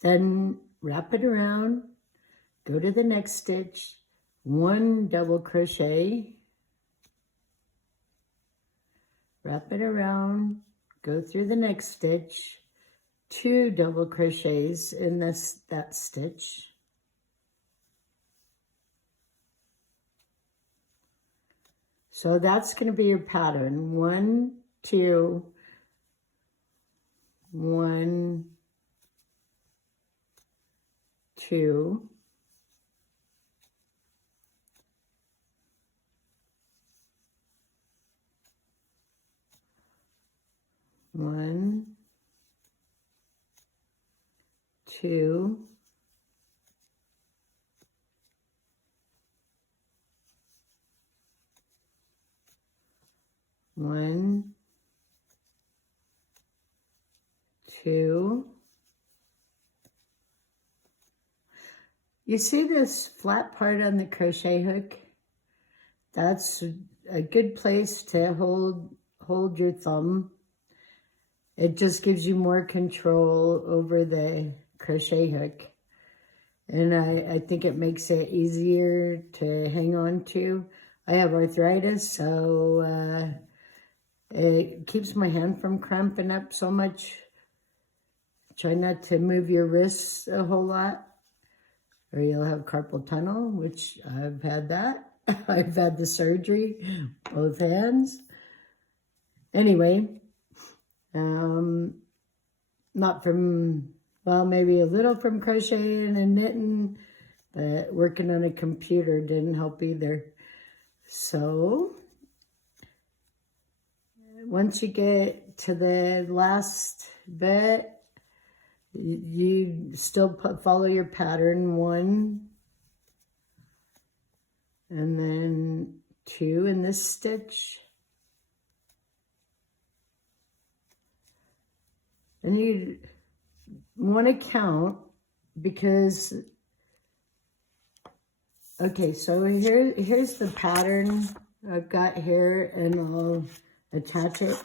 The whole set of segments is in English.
Then wrap it around, go to the next stitch, 1 double crochet, wrap it around, go through the next stitch, 2 double crochets in that stitch. So that's going to be your pattern. 1, 2, 1, 2, 1, 2, 1, 2. You see this flat part on the crochet hook? That's a good place to hold your thumb. It just gives you more control over the crochet hook. And I think it makes it easier to hang on to. I have arthritis, so it keeps my hand from cramping up so much. Try not to move your wrists a whole lot, or you'll have carpal tunnel, which I've had that. I've had the surgery, both hands. Anyway, not from, well, maybe a little from crocheting and knitting, but working on a computer didn't help either. So once you get to the last bit, you still follow your pattern, 1, and then 2 in this stitch. And you want to count because, okay, so here's the pattern I've got here, and I'll attach it.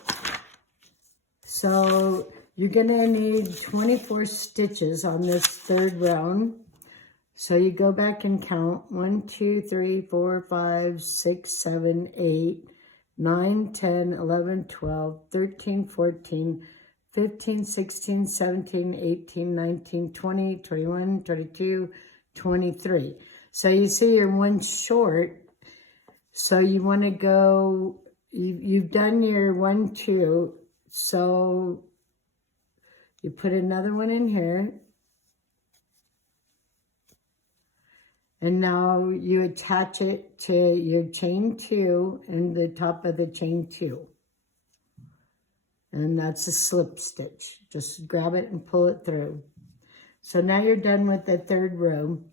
So you're gonna need 24 stitches on this 3rd round. So you go back and count 1, 2, 3, 4, 5, 6, 7, 8, 9, 10, 11, 12, 13, 14, 15, 16, 17, 18, 19, 20, 21, 22, 23. So you see you're 1 short. So you want to go, you've done your 1, 2. So you put another one in here. And now you attach it to your chain 2 and the top of the chain 2. And that's a slip stitch. Just grab it and pull it through. So now you're done with the 3rd row.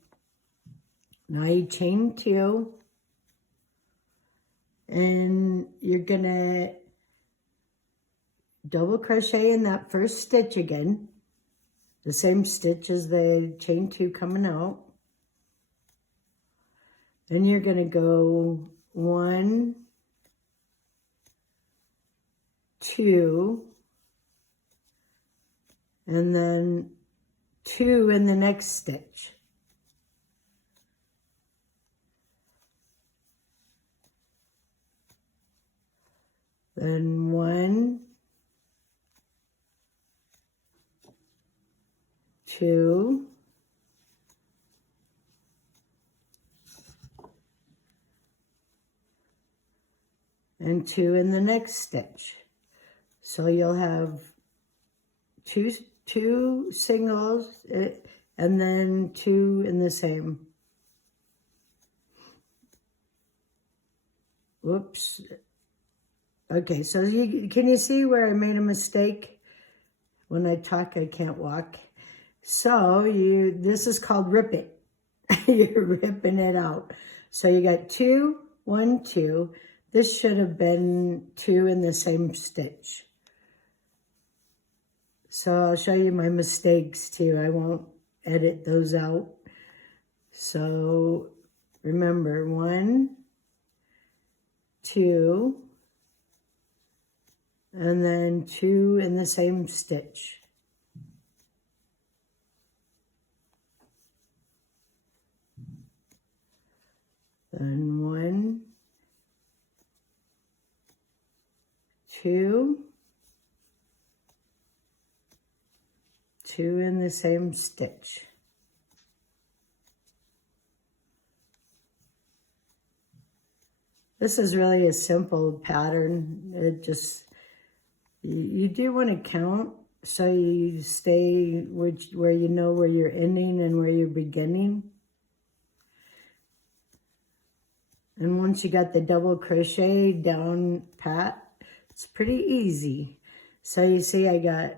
Now you chain 2. And you're gonna double crochet in that 1st stitch again. The same stitch as the chain 2 coming out. Then you're gonna go 1, 2, and then 2 in the next stitch. Then 1, 2, and 2 in the next stitch. So you'll have two singles and then 2 in the same. Whoops. Okay, so can you see where I made a mistake? When I talk, I can't walk. So this is called rip it. You're ripping it out. So you got 2, 1, 2. This should have been 2 in the same stitch. So I'll show you my mistakes too. I won't edit those out. So remember, 1, 2, and then 2 in the same stitch. then 1, 2, 2 in the same stitch. This is really a simple pattern. It just, you do want to count so you stay where you know where you're ending and where you're beginning. And once you got the double crochet down pat, it's pretty easy. So you see I got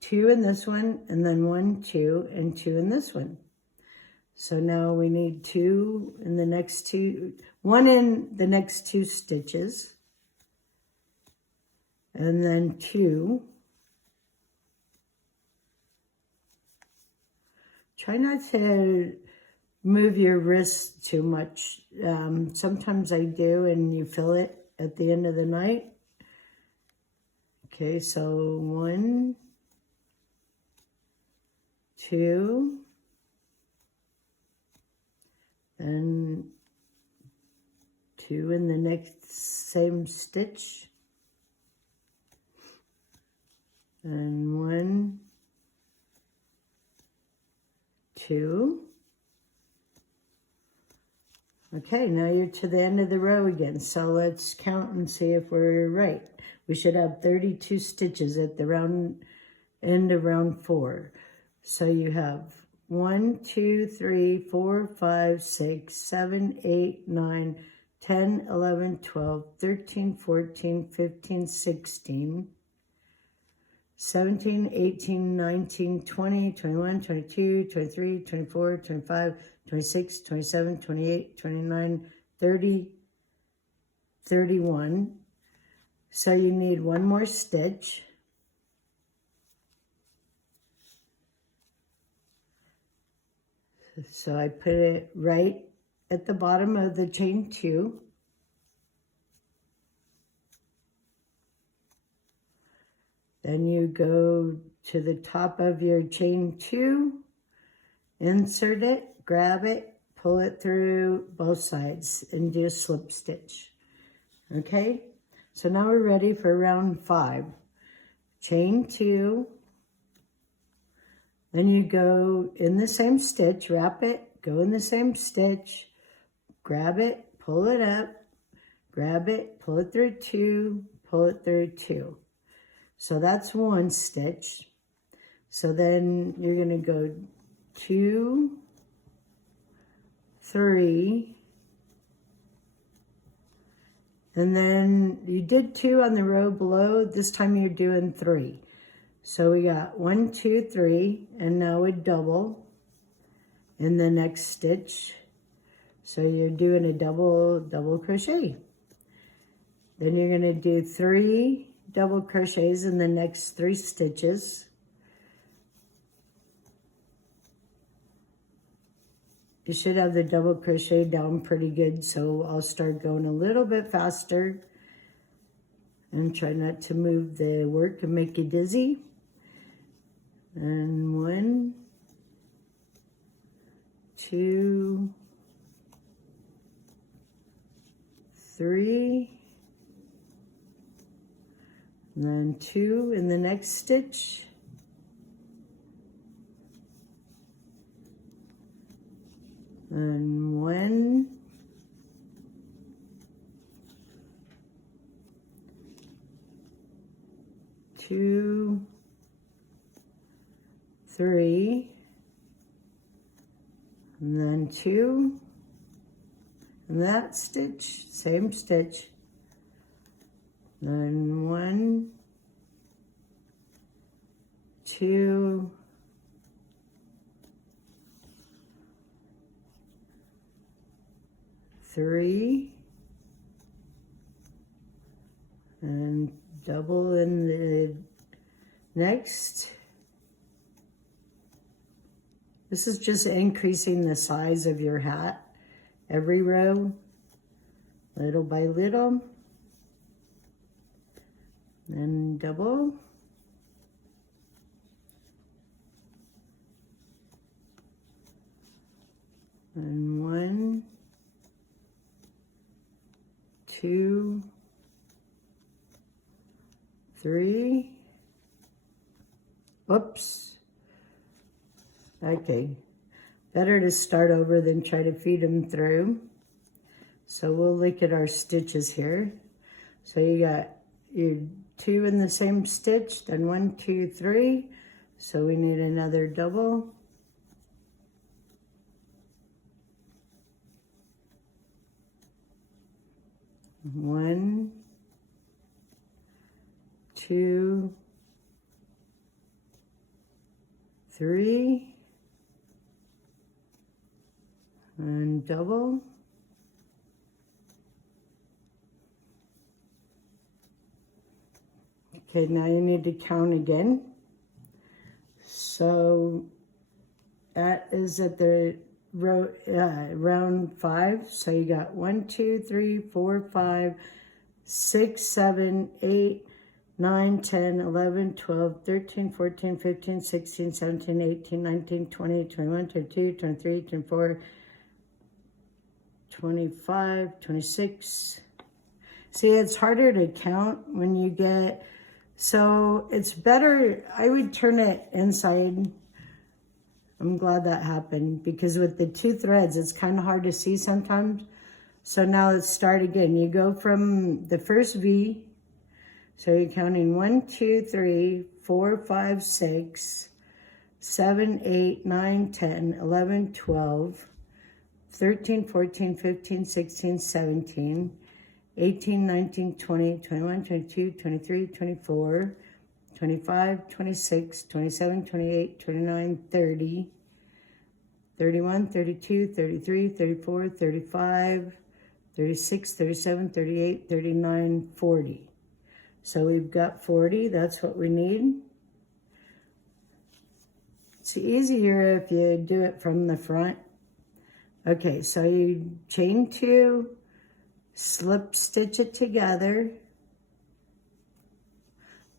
2 in this one, and then 1, 2, and 2 in this one. So now we need 2 in the next 2, 1 in the next 2 stitches, and then 2. Try not to move your wrist too much. Sometimes I do, and you feel it at the end of the night. Okay, so 1, 2, and 2 in the next same stitch, and 1, 2. Okay, now you're to the end of the row again. So let's count and see if we're right. We should have 32 stitches at the end of round 4. So you have 1, 2, 3, 4, 5, 6, 7, 8, 9, 10, 11, 12, 13, 14, 15, 16, 17, 18, 19, 20, 21, 22, 23, 24, 25, 26, 27, 28, 29, 30, 31. So you need 1 more stitch. So I put it right at the bottom of the chain 2. Then you go to the top of your chain 2, insert it, grab it, pull it through both sides, and do a slip stitch. Okay, so now we're ready for round 5. Chain 2, then you go in the same stitch, wrap it, go in the same stitch, grab it, pull it up, grab it, pull it through 2, pull it through 2. So that's 1 stitch. So then you're going to go 2, 3, and then you did 2 on the row below. This time you're doing 3. So we got 1, 2, 3, and now a double in the next stitch. So you're doing a double crochet. Then you're going to do 3 double crochets in the next 3 stitches. You should have the double crochet down pretty good, so I'll start going a little bit faster and try not to move the work and make you dizzy. And 1, 2, 3, and then 2 in the next stitch, and 1, 2, 3, and then 2, and that stitch, same stitch, then 1, 2, 3, and double in the next. This is just increasing the size of your hat every row, little by little. Then double. And 1, 2, 3. Whoops. Okay. Better to start over than try to feed them through. So we'll look at our stitches here. So you got your 2 in the same stitch, then 1, 2, 3. So we need another double. One, 2, 3, and double. Okay, now you need to count again. So that is at the round 5. So you got 1, 2, 3, 4, 5, 6, 7, 8, 9, 10, 11, 12, 13, 14, 15, 16, 17, 18, 19, 20, 21, 22, 23, 24, 25, 26. See, it's harder to count when you get, so it's better, I would turn it inside. I'm glad that happened because with the 2 threads, it's kind of hard to see sometimes. So now let's start again. You go from the first V. So you're counting 1, 2, 3, 4, 5, 6, 7, 8, 9, 10, 11, 12, 13, 14, 15, 16, 17, 18, 19, 20, 21, 22, 23, 24, 25, 26, 27, 28, 29, 30, 31, 32, 33, 34, 35, 36, 37, 38, 39, 40. So we've got 40, that's what we need. It's easier if you do it from the front. Okay, so you chain 2, slip stitch it together,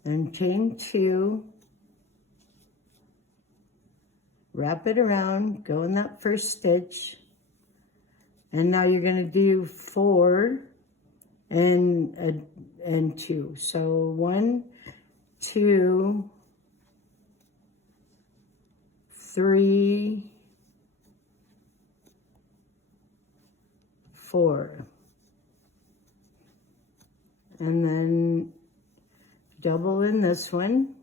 then chain 2, wrap it around, go in that first stitch, and now you're going to do 4 and 2. So 1, 2, 3, 4. And then double in this one.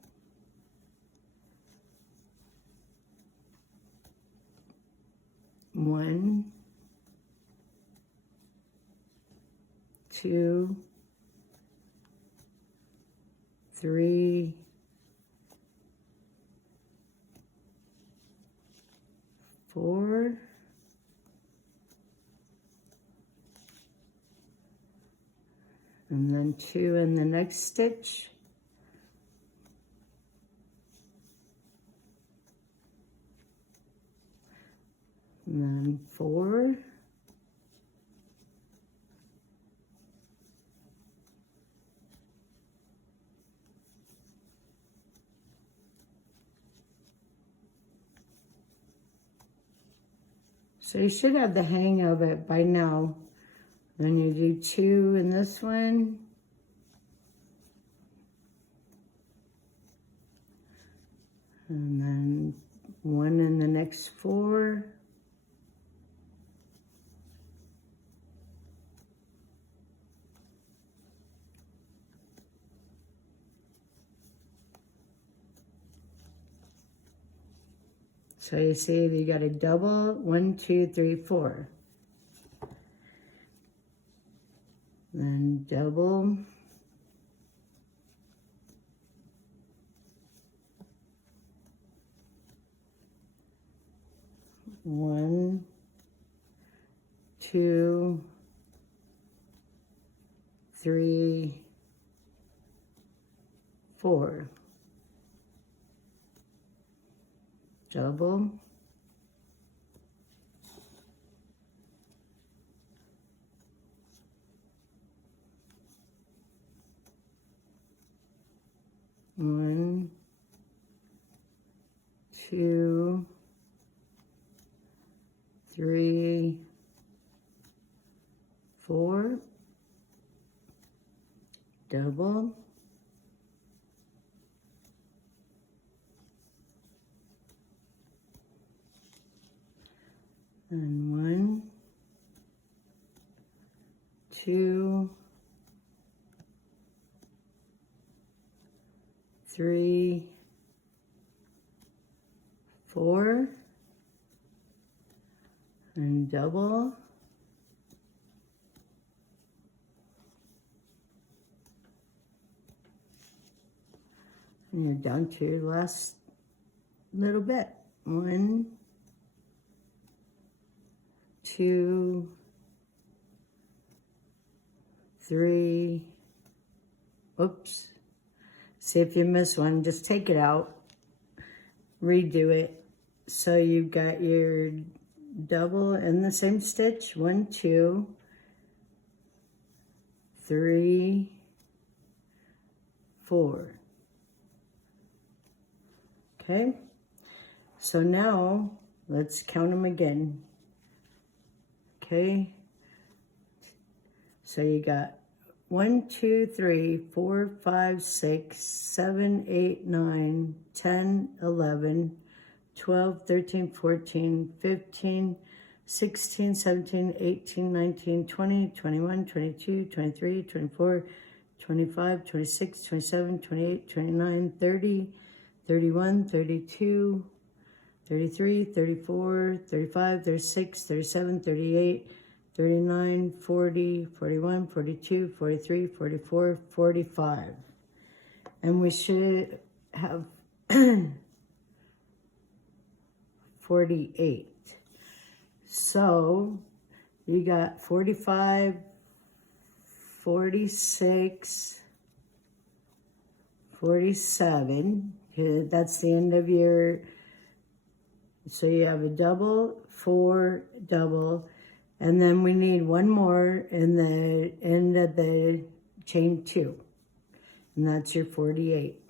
One, 2, 3, 4, and then 2 in the next stitch. And then 4. So you should have the hang of it by now. Then you do 2 in this one. And then 1 in the next 4. So you see you got a double, 1, 2, 3, 4. Then double. One, 2, 3, 4. Double. One, 2, 3, 4. double, and 1, 2, 3, 4, and double, and you're down to your last little bit. 1, 2, 3, oops. See if you miss one, just take it out, redo it. So you've got your double in the same stitch. 1, 2, 3, 4. Okay, so now let's count them again. Okay, so you got 1, 2, 3, 4, 5, 6, 7, 8, 9, 10, 11, 12, 13, 14, 15, 16, 17, 18, 19, 20, 21, 22, 23, 24, 25, 26, 27, 28, 29, 30, 31, 32, 33, 34, 35, 36, 37, 38, 39, 40, 41, 42, 43, 44, 45. And we should have 48. So you got 45, 46, 47. That's the end of your, so you have a double, 4, double, and then we need one more in the end of the chain 2, and that's your 48.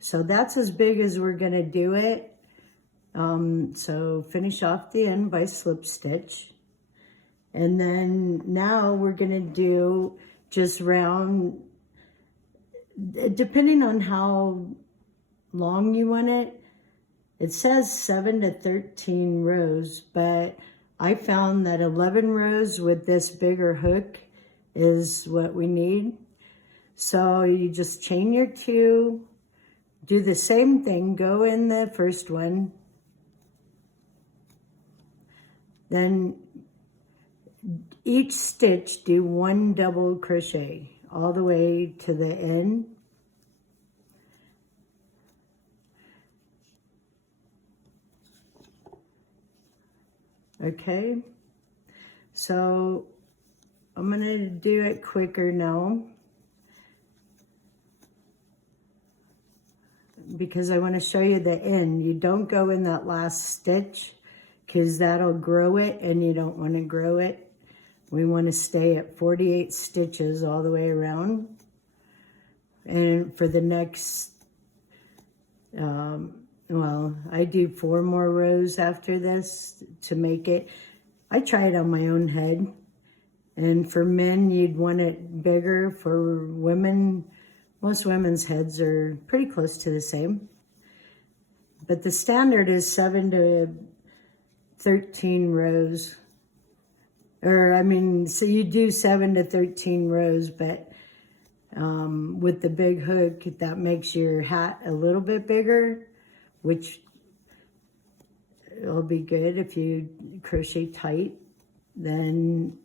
So that's as big as we're going to do it. So finish off the end by slip stitch, and then now we're going to do just round, depending on how long you want it. It says 7 to 13 rows, but I found that 11 rows with this bigger hook is what we need. So you just chain your 2, do the same thing, go in the first one, then each stitch do 1 double crochet all the way to the end. Okay, so I'm going to do it quicker now because I want to show you the end. You don't go in that last stitch because that'll grow it, and you don't want to grow it. We want to stay at 48 stitches all the way around. And for the next, well, I do 4 more rows after this to make it. I try it on my own head. And for men, you'd want it bigger. For women, most women's heads are pretty close to the same. But the standard is 7 to 13 rows. Or, I mean, so you do 7 to 13 rows, but with the big hook, that makes your hat a little bit bigger, which will be good if you crochet tight. Then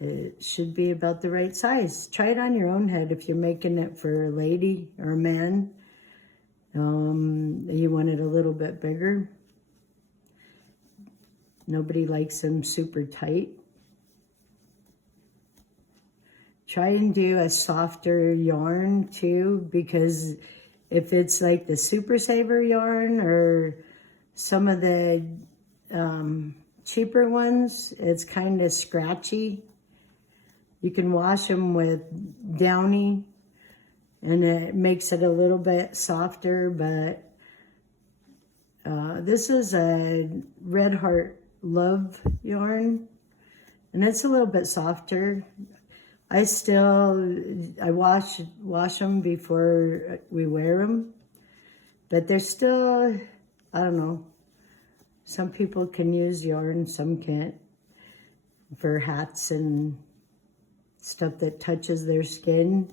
it should be about the right size. Try it on your own head if you're making it for a lady or a man. You want it a little bit bigger. Nobody likes them super tight. Try and do a softer yarn too, because if it's like the Super Saver yarn or some of the cheaper ones, it's kind of scratchy. You can wash them with Downy and it makes it a little bit softer, but this is a Red Heart Love yarn, and it's a little bit softer. I wash them before we wear them, but they're still, I don't know. Some people can use yarn, some can't, for hats and stuff that touches their skin.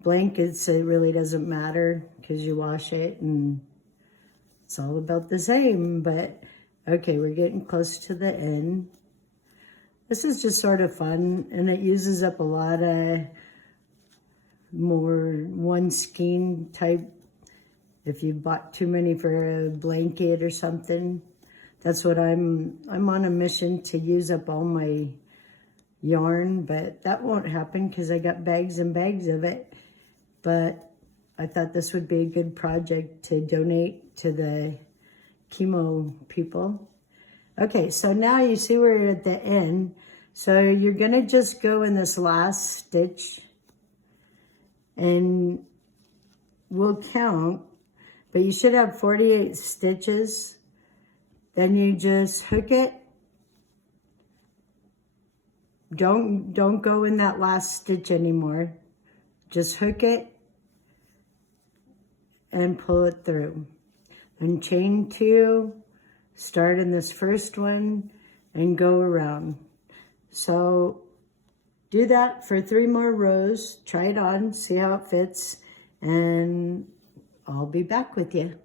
Blankets, it really doesn't matter because you wash it and it's all about the same. But okay, we're getting close to the end. This is just sort of fun, and it uses up a lot of more one skein type. If you bought too many for a blanket or something, that's what I'm on a mission to use up all my yarn, but that won't happen because I got bags and bags of it. But I thought this would be a good project to donate to the chemo people. Okay, so now you see we're at the end. So you're gonna just go in this last stitch and we'll count, but you should have 48 stitches. Then you just hook it. Don't go in that last stitch anymore. Just hook it and pull it through. And chain 2, start in this first one and go around. So do that for 3 more rows. Try it on, see how it fits, and I'll be back with you.